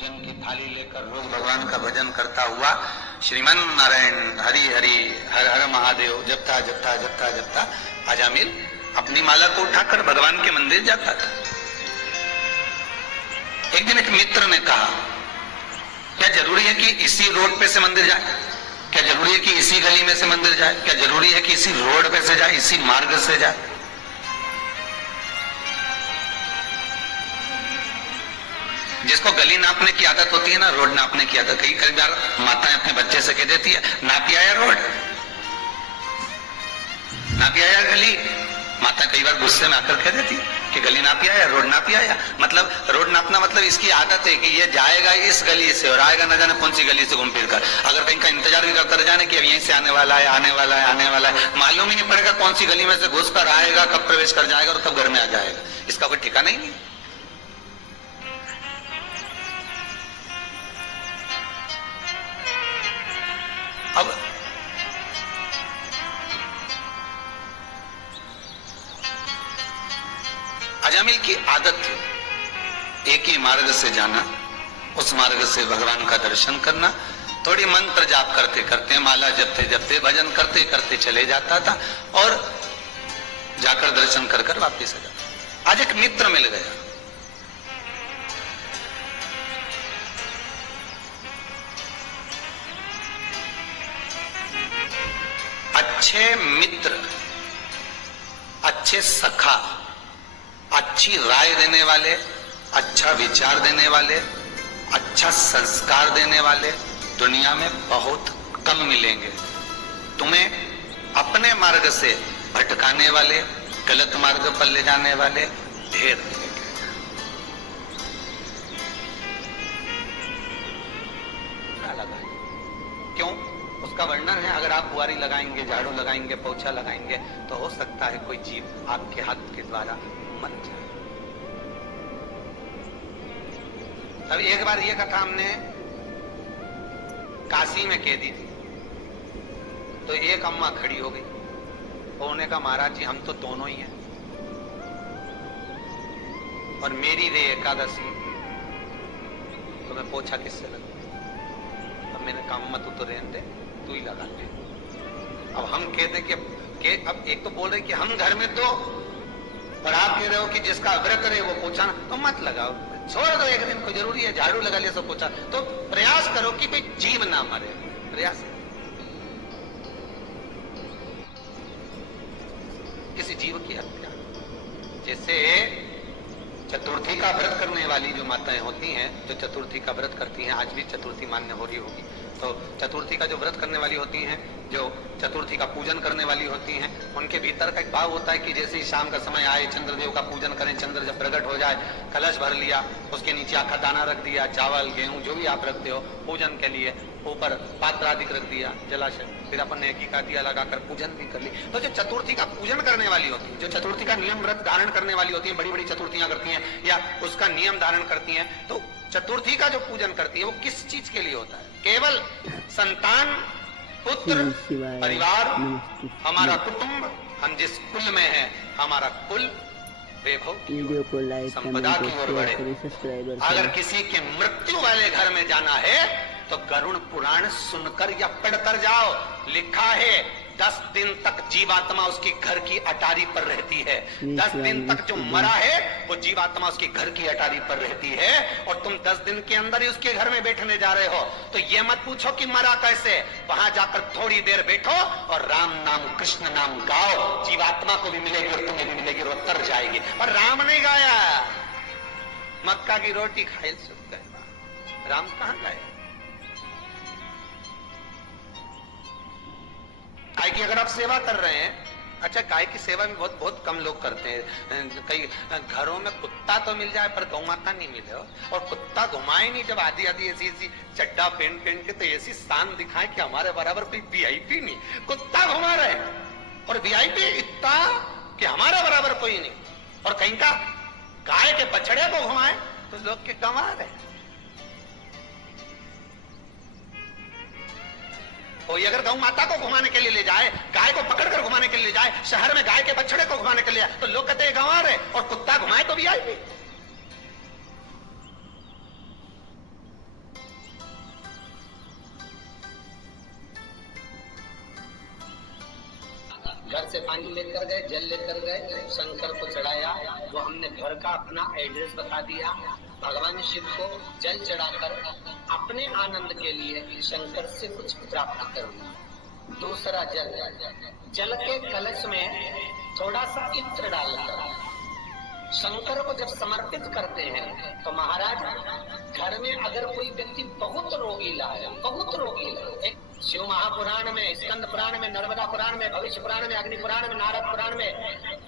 पूजन की थाली लेकर रोज भगवान का भजन करता हुआ श्रीमन नारायण हरि हरि हर हर महादेव जपता जपता जपता जपता अजामिल अपनी माला को उठाकर भगवान के मंदिर जाता था। एक दिन एक मित्र ने कहा, क्या जरूरी है कि इसी रोड पे से मंदिर जाए? क्या जरूरी है कि इसी गली में से मंदिर जाए? क्या जरूरी है कि इसी रोड पे से जाए, इसी मार्ग से जाए? जिसको गली नापने की आदत होती है ना, रोड नापने की आदत, कई बार माताएं अपने बच्चे से कह देती है, नापिया या रोड, नापिया या गली। माता कई बार गुस्से में आकर कह देती है कि गली नापिया या रोड नापिया या, मतलब रोड नापना मतलब इसकी आदत है कि ये जाएगा इस गली से और आएगा न जाने कौन सी गली से घूम फिर कर। अगर कहीं का इंतजार भी करता रह जाने कि अब यहीं से आने वाला है आने वाला है आने वाला है, मालूम ही नहीं पड़ेगा कौन सी गली में से घुस कर आएगा, कब प्रवेश कर जाएगा और कब घर में आ जाएगा, इसका कोई ठिकाना ही नहीं। अब अजामिल की आदत थी एक ही मार्ग से जाना, उस मार्ग से भगवान का दर्शन करना। थोड़ी मंत्र जाप करते करते, माला जपते जपते, भजन करते करते चले जाता था और जाकर दर्शन कर कर वापिस आ जाता। आज एक मित्र मिल गया, अच्छे मित्र, अच्छे सखा, अच्छी राय देने वाले, अच्छा विचार देने वाले, अच्छा संस्कार देने वाले दुनिया में बहुत कम मिलेंगे। तुम्हें अपने मार्ग से भटकाने वाले, गलत मार्ग पर ले जाने वाले ढेर मिलेंगे। क्यों? उसका वर्णन है, अगर आप बुआरी लगाएंगे, झाड़ू लगाएंगे, पोछा लगाएंगे तो हो सकता है कोई जीव आपके हाथ के द्वारा मर जाए। अब एक बार ये कथा हमने काशी में कह दी थी, तो एक अम्मा खड़ी हो गई, उन्होंने कहा महाराज जी हम तो दोनों ही हैं और मेरी रे एकादशी तो मैं पोछा किससे लगूं? अब मैंने कहा अम्मा तू तो रहने दे, तू ही लगा ले। अब हम कहते कि अब एक तो बोल रहे कि हम घर में तो, और आप कह रहे हो कि जिसका व्रत रहे वो पोछा ना, तो मत लगाओ, छोड़ दो, एक दिन को जरूरी है झाड़ू लगा लिया सब पोछा। तो प्रयास करो कि कोई जीव ना मरे, प्रयास किसी जीव की हत्या। जैसे चतुर्थी का व्रत करने वाली जो माताएं होती हैं, जो चतुर्थी का व्रत करती हैं, आज भी चतुर्थी मान्य हो रही होगी, तो चतुर्थी का जो व्रत करने वाली होती हैं, जो चतुर्थी का पूजन करने वाली होती हैं, उनके भीतर का एक भाव होता है कि जैसे ही शाम का समय आए चंद्रदेव का पूजन करें, चंद्र जब प्रकट हो जाए, कलश भर लिया, उसके नीचे आखा दाना रख दिया, चावल गेहूं जो भी आप रखते हो पूजन के लिए, ऊपर पात्र आदि रख दिया, जलाशय, फिर अपन ने एकी का दिया लगाकर पूजन भी कर ली। तो जो चतुर्थी का पूजन करने वाली होती है, जो चतुर्थी का नियम व्रत धारण करने वाली होती है, बड़ी बड़ी चतुर्थियां करती हैं या उसका नियम धारण करती हैं, तो चतुर्थी का जो पूजन करती है वो किस चीज के लिए होता है? केवल संतान, पुत्र, परिवार, हमारा कुटुंब, हम जिस कुल में है, हमारा कुल वैभव, संपदा की ओर बढ़े। अगर किसी के मृत्यु वाले घर में जाना है तो गरुड़ पुराण सुनकर या पढ़कर जाओ। लिखा है 10 दिन तक जीवात्मा उसकी घर की अटारी पर रहती है। 10 दिन तक जो मरा है वो जीवात्मा उसकी घर की अटारी पर रहती है, और तुम 10 दिन के अंदर ही उसके घर में बैठने जा रहे हो, तो ये मत पूछो कि मरा कैसे। वहां जाकर थोड़ी देर बैठो और राम नाम कृष्ण नाम गाओ, जीवात्मा को भी मिलेगी और तुम्हें भी मिलेगी, और तर जाएगी। और राम नहीं गाया, मक्का की रोटी खाए सुख गए, राम कहां गए? गाय की अगर आप सेवा कर रहे हैं, अच्छा गाय की सेवा भी बहुत बहुत कम लोग करते हैं। कई घरों में कुत्ता तो मिल जाए पर गौ माता नहीं मिले, और कुत्ता घुमाए नहीं, जब आधी आधी ऐसी ऐसी चड्डा पहन के तो ऐसी शान दिखाए कि हमारे बराबर कोई वीआईपी नहीं, कुत्ता घुमा रहे हैं, और वीआईपी इतना कि हमारे बराबर कोई नहीं। और कहीं का गाय के बछड़े को घुमाए तो लोग के गंवा रहे। कोई अगर गौ माता को घुमाने के लिए ले जाए, गाय को पकड़कर घुमाने के लिए ले जाए, शहर में गाय के बछड़े को घुमाने के लिए, तो लोग कहते हैं गंवा रहे, और कुत्ता घुमाए तो वीआईपी। घर से पानी लेकर गए, जल लेकर गए, शंकर को चढ़ाया। वो हमने घर का अपना एड्रेस बता दिया। भगवान शिव को जल चढ़ाकर अपने आनंद के लिए शंकर से कुछ प्राप्त करो। दूसरा जल के कलश में थोड़ा सा इत्र डालकर शंकर को जब समर्पित करते हैं तो महाराज घर में अगर कोई व्यक्ति बहुत रोगीला है, शिव महापुराण में, स्कंद पुराण में, नर्मदा पुराण में, भविष्य पुराण में, अग्नि पुराण में, नारद पुराण में,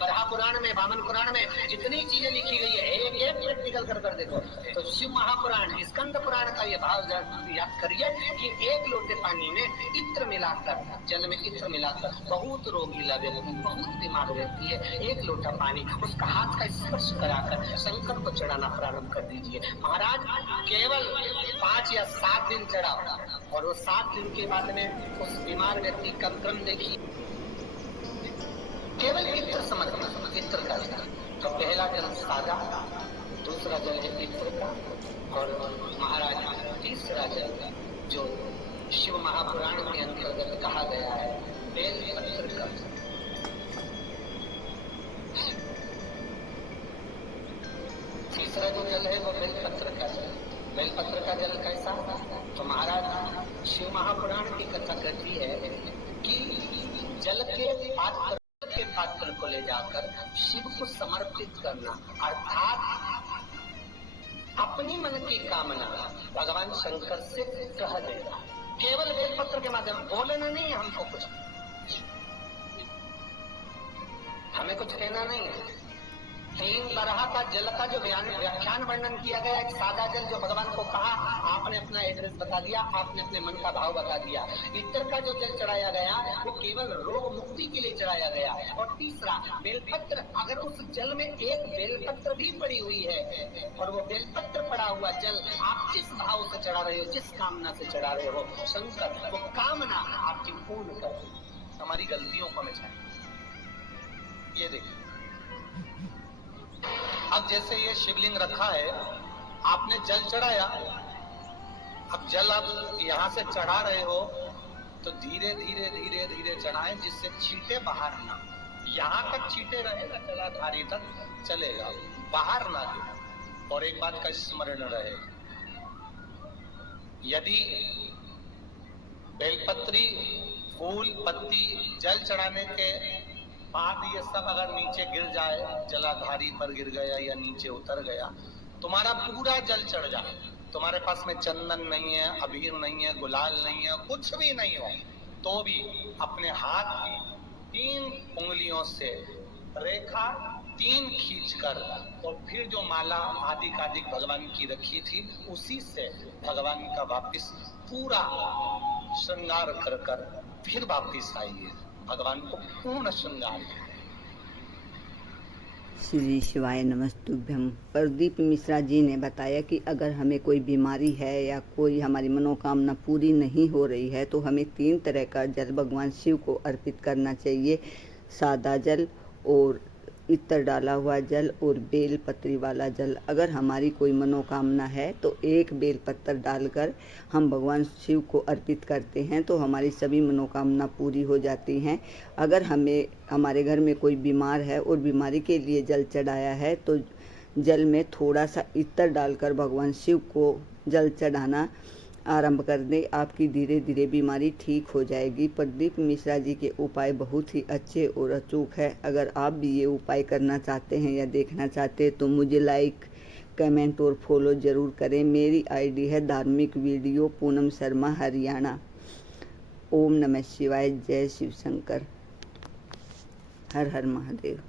बरहा पुराण में, वामन पुराण में जितनी चीजें लिखी गई है एक एक प्रैक्टिकल कर देखो तो शिव महापुराण, स्कंद पुराण का ये भाव याद करिए कि एक लोटे पानी में इत्र मिलाकर, जल में इत्र मिलाकर बहुत रोगीला व्यक्ति, बहुत बीमार व्यक्ति है, एक लोटा पानी उसका हाथ का स्पर्श कराकर शंकर को चढ़ाना प्रारंभ कर दीजिए। महाराज केवल 5 या 7 दिन चढ़ाओ और वो 7 दिन के बाद में उस बीमार व्यक्ति का क्रम देखिए, केवल इत्र समर्पण, इत्र का। तो पहला जल सादा, दूसरा जल है इत्र का, और महाराज तीसरा जल जो शिव महापुराण के अंतर्गत कहा गया है बेल पत्र का। तीसरा जो जल है वो बेलपत्र का जल। बेलपत्र का जल कैसा? तो महाराज शिव महापुराण की कथा कहती है कि जल के पात्र को ले जाकर शिव को समर्पित करना, अर्थात अपनी मन की कामना भगवान शंकर से कह देना, केवल बेलपत्र के माध्यम, बोलना नहीं है हमको कुछ, हमें कुछ कहना नहीं है। 3 तरह का जल का जो व्याख्यान वर्णन किया गया, एक सादा जल जो भगवान को कहा, आपने अपना एड्रेस बता दिया, आपने अपने मन का भाव बता दिया। इत्र का जो जल चढ़ाया गया वो केवल रोग मुक्ति के लिए चढ़ाया गया। और तीसरा बेलपत्र, अगर उस जल में एक बेलपत्र भी पड़ी हुई है और वो बेलपत्र पड़ा हुआ जल आप जिस भाव से चढ़ा रहे हो, जिस कामना से चढ़ा रहे हो, शंकर वो कामना आपकी पूर्ण कर, हमारी गलतियों को मिटाए। ये देखिए, अब जैसे ये शिवलिंग रखा है, आपने जल चढ़ाया, अब जल आप यहाँ से चढ़ा रहे हो तो धीरे धीरे धीरे धीरे चढ़ाएं जिससे छींटे बाहर ना, यहाँ तक छींटे रहेगा, जलाधारी तक चलेगा, बाहर ना दे। और एक बात का स्मरण रहे, यदि बेलपत्री, फूल, पत्ती, जल चढ़ाने के बाद ये सब अगर नीचे गिर जाए, जलाधारी पर गिर गया या नीचे उतर गया, तुम्हारा पूरा जल चढ़ जाए, तुम्हारे पास में चंदन नहीं है, अबीर नहीं है, गुलाल नहीं है, कुछ भी नहीं हो, तो भी अपने हाथ की 3 उंगलियों से रेखा 3 खींचकर और फिर जो माला आदिकाधिक भगवान की रखी थी उसी से भगवान का वापिस पूरा श्रृंगार कर कर फिर वापिस आइए, भगवान को पूर्ण श्रृंगार। श्री शिवाय नमस्तुभ्यम। प्रदीप मिश्रा जी ने बताया कि अगर हमें कोई बीमारी है या कोई हमारी मनोकामना पूरी नहीं हो रही है तो हमें 3 तरह का जल भगवान शिव को अर्पित करना चाहिए, सादा जल और इत्र डाला हुआ जल और बेल पत्री वाला जल। अगर हमारी कोई मनोकामना है तो 1 बेल पत्र डालकर हम भगवान शिव को अर्पित करते हैं तो हमारी सभी मनोकामना पूरी हो जाती हैं। अगर हमारे घर में कोई बीमार है और बीमारी के लिए जल चढ़ाया है तो जल में थोड़ा सा इत्र डालकर भगवान शिव को जल चढ़ाना आरंभ कर दें, आपकी धीरे धीरे बीमारी ठीक हो जाएगी। प्रदीप मिश्रा जी के उपाय बहुत ही अच्छे और अचूक है। अगर आप भी ये उपाय करना चाहते हैं या देखना चाहते हैं तो मुझे लाइक, कमेंट और फॉलो ज़रूर करें। मेरी आईडी है धार्मिक वीडियो पूनम शर्मा हरियाणा। ओम नमः शिवाय। जय शिव शंकर। हर हर महादेव।